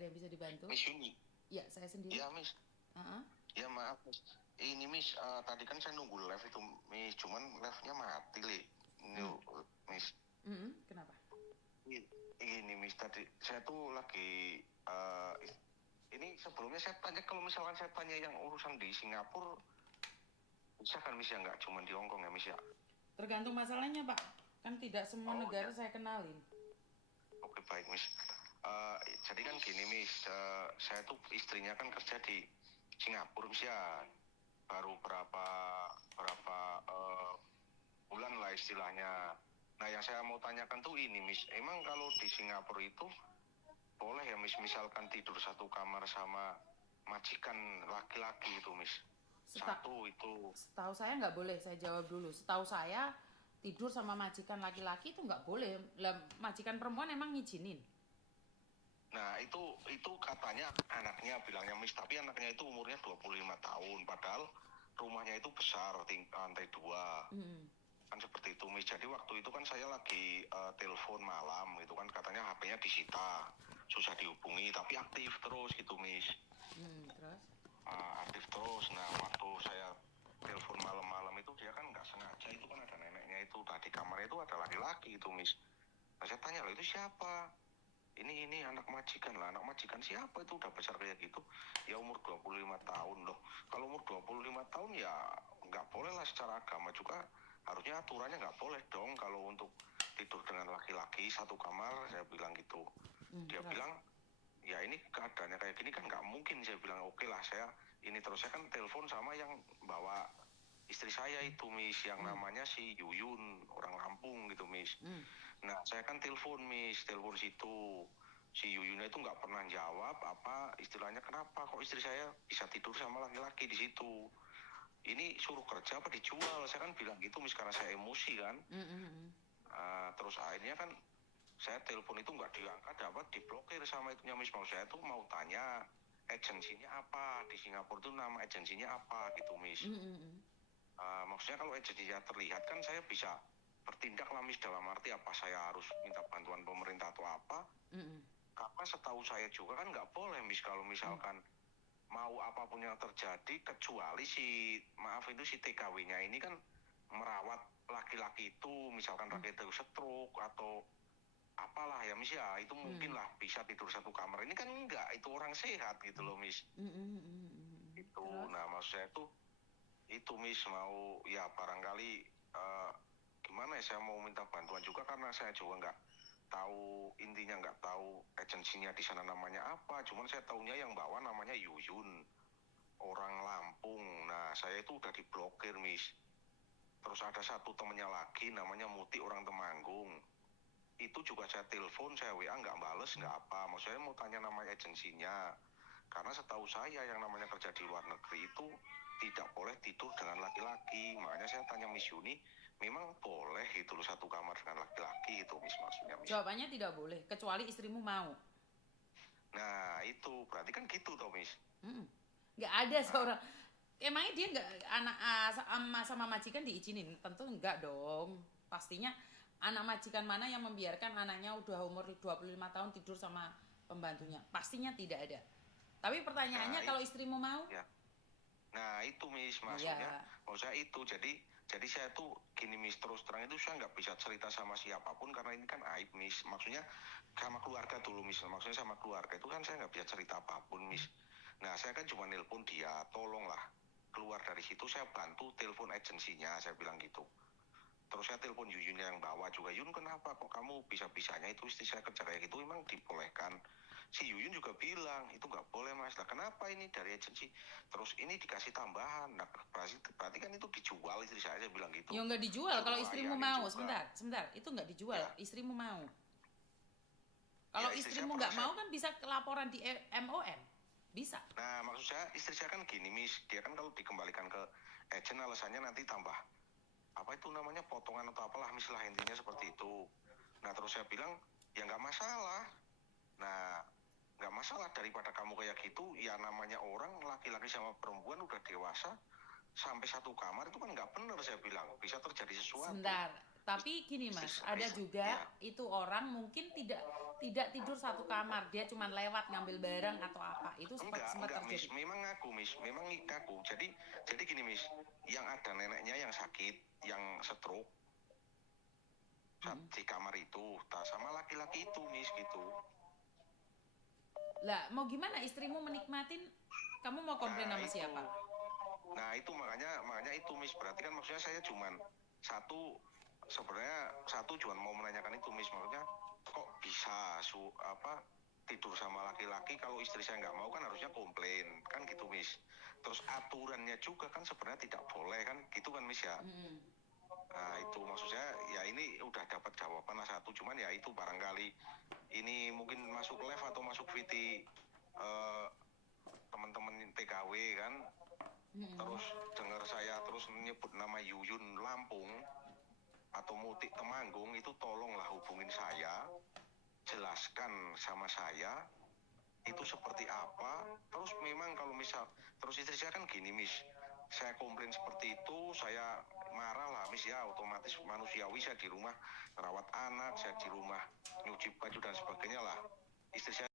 Ada yang bisa dibantu? Miss Yuni. Ya, saya sendiri. Ya, Miss. Uh-uh. Ya, maaf, Miss. Ini, Miss, tadi kan saya nunggu live itu, Miss. Cuman live-nya mati, Li. Ini, Miss. Kenapa? Ini, Miss, tadi saya tuh lagi... ini sebelumnya saya tanya, kalau misalkan saya tanya yang urusan di Singapura, bisa kan, Miss, ya? Nggak cuma di Hongkong ya, Miss, ya? Tergantung masalahnya, Pak. Kan tidak semua negara Ya. saya kenalin. Oke, baik, Miss. Jadi kan gini, Miss. Saya tuh istrinya kan kerja di Singapura, Miss, ya. Baru berapa bulan lah istilahnya. Nah, yang saya mau tanyakan tuh ini, Miss. Emang kalau di Singapura itu boleh ya, Miss, misalkan tidur satu kamar sama majikan laki-laki itu, Miss? Satu itu. Setahu saya nggak boleh, saya jawab dulu. Setahu saya tidur sama majikan laki-laki itu nggak boleh. Lah, majikan perempuan emang ngizinin? Nah, itu katanya anaknya bilangnya, Miss, tapi anaknya itu umurnya 25 tahun, padahal rumahnya itu besar, lantai 2. Kan seperti itu, Miss. Jadi waktu itu kan saya lagi telepon malam, itu kan katanya HP-nya disita, susah dihubungi, tapi aktif terus gitu, Miss. Terus? Aktif terus. Nah, waktu saya telepon malam-malam itu dia kan nggak sengaja, itu kan ada neneknya itu, tadi kamarnya itu ada laki-laki itu, Miss. Nah, saya tanya, loh, itu siapa? Ini anak majikan lah. Anak majikan siapa itu, udah besar kayak gitu? Ya umur 25 tahun loh. Kalau umur 25 tahun ya nggak boleh lah, secara agama juga harusnya aturannya nggak boleh dong kalau untuk tidur dengan laki-laki satu kamar, saya bilang gitu. Dia Terus? bilang, ya ini keadaannya kayak gini kan nggak mungkin. Saya bilang, oke lah, saya ini terus. Saya kan telepon sama yang bawa istri saya itu, Miss, yang namanya si Yuyun, orang Lampung gitu, Miss. Nah, saya kan telepon, Miss, telepon situ. Si Yuyunnya itu nggak pernah jawab apa istilahnya, kenapa kok istri saya bisa tidur sama laki-laki di situ. Ini suruh kerja apa dijual? Saya kan bilang gitu, Miss, karena saya emosi kan. Terus akhirnya kan saya telepon itu nggak diangkat, dapat diblokir sama itunya, Miss. Mau saya tuh mau tanya agensinya apa di Singapura, tuh nama agensinya apa gitu, Miss. Maksudnya kalau agensinya terlihat kan saya bisa bertindak lah, Miss, dalam arti apa saya harus minta bantuan pemerintah atau apa. Karena setahu saya juga kan nggak boleh, Miss, kalau misalkan mau apapun yang terjadi, kecuali si TKW-nya ini kan merawat laki-laki itu, misalkan laki itu stroke atau apalah ya, Miss, ya, itu mungkin lah bisa tidur satu kamar. Ini kan enggak, itu orang sehat gitu loh, Miss. Itu. Nah, maksud saya tuh itu, Miss, mau ya barangkali gimana ya, saya mau minta bantuan juga karena saya juga nggak tahu, intinya nggak tahu agensinya di sana namanya apa. Cuman saya tahunya yang bawa namanya Yuyun, orang Lampung. Nah, saya itu udah diblokir, Miss. Terus ada satu temennya lagi namanya Muti, orang Temanggung. Itu juga saya telepon, saya WA nggak bales, nggak apa. Maksudnya mau tanya nama agensinya. Karena setahu saya yang namanya kerja di luar negeri itu tidak boleh tidur dengan laki-laki. Makanya saya tanya Miss Yuni, memang boleh itu loh satu kamar dengan laki-laki itu, Miss, maksudnya, Miss? Jawabannya tidak boleh, kecuali istrimu mau. Nah, itu berarti kan gitu toh, Miss? Nggak ada seorang. Emangnya dia nggak anak sama majikan diizinin? Tentu enggak dong. Pastinya anak majikan mana yang membiarkan anaknya udah umur 25 tahun tidur sama pembantunya? Pastinya tidak ada. Tapi pertanyaannya, Nah, kalau istrimu mau? ya. Nah, itu, Miss, Iya. maksudnya itu. Jadi saya tuh gini, Miss, terus terang itu saya nggak bisa cerita sama siapapun karena ini kan aib, Miss. Maksudnya sama keluarga dulu, Miss. Maksudnya sama keluarga itu kan saya nggak bisa cerita apapun, Miss. Nah, saya kan cuma nelpon dia, tolonglah keluar dari situ, saya bantu telepon agensinya, saya bilang gitu. Terus saya telepon Yuyun yang bawa juga, Yun, kenapa kok kamu bisa-bisanya itu istri saya kerja kayak gitu, memang dibolehkan? Si Yuyun juga bilang, itu nggak boleh, Mas. Lah kenapa ini dari agensi? Terus ini dikasih tambahan. Nah, berarti kan itu dijual istri saya bilang gitu. Ya nggak dijual kalau Suruh istrimu layanin mau. juga. Sebentar. Itu nggak dijual, Ya, istrimu mau. ya Kalau istri saya istrimu pernah nggak saya... mau kan bisa laporan di MOM. Bisa. Nah, maksud saya istri saya kan gini, Miss. Dia kan kalau dikembalikan ke agent alasannya nanti tambah apa itu namanya potongan atau apalah, Miss, lah intinya seperti itu. Nah, terus saya bilang ya nggak masalah. Nah, nggak masalah, daripada kamu kayak gitu, ya namanya orang laki-laki sama perempuan udah dewasa sampai satu kamar itu kan nggak benar, saya bilang bisa terjadi sesuatu. Sebentar, tapi gini Istri Mas, saya, ada ya. juga itu orang mungkin tidak tidak tidur satu kamar, dia cuma lewat ngambil barang atau apa. Itu sempat sempat Enggak, Miss. terjadi. Memang ngaku, Miss. Memang ngaku. Jadi gini, Miss. Yang ada neneknya yang sakit, yang stroke Mm-mm. di kamar itu, sama laki-laki itu, Miss, gitu. Lah, mau gimana istrimu menikmatin? Kamu mau komplain Nah, sama itu. siapa? Nah, itu makanya itu, Miss. Berarti kan maksudnya saya cuman satu sebenarnya satu cuma mau menanyakan itu, Miss. Maksudnya kok bisa tidur sama laki-laki, kalau istri saya nggak mau kan harusnya komplain kan gitu, Miss. Terus aturannya juga kan sebenarnya tidak boleh kan gitu kan, Miss ya. Mm-mm. Nah itu maksudnya ya ini udah dapat jawaban lah satu, cuman ya itu barangkali ini mungkin masuk live atau masuk VT eh, teman-teman TKW kan, Mm-mm. terus dengar saya terus menyebut nama Yuyun Lampung atau Mutik Temanggung, itu tolonglah hubungin saya, jelaskan sama saya itu seperti apa. Terus memang kalau misal terus istri saya kan gini, Miss, saya komplain seperti itu, saya marah lah, Miss, ya otomatis manusiawi, saya di rumah rawat anak, saya di rumah nyuci baju dan sebagainya lah, istri saya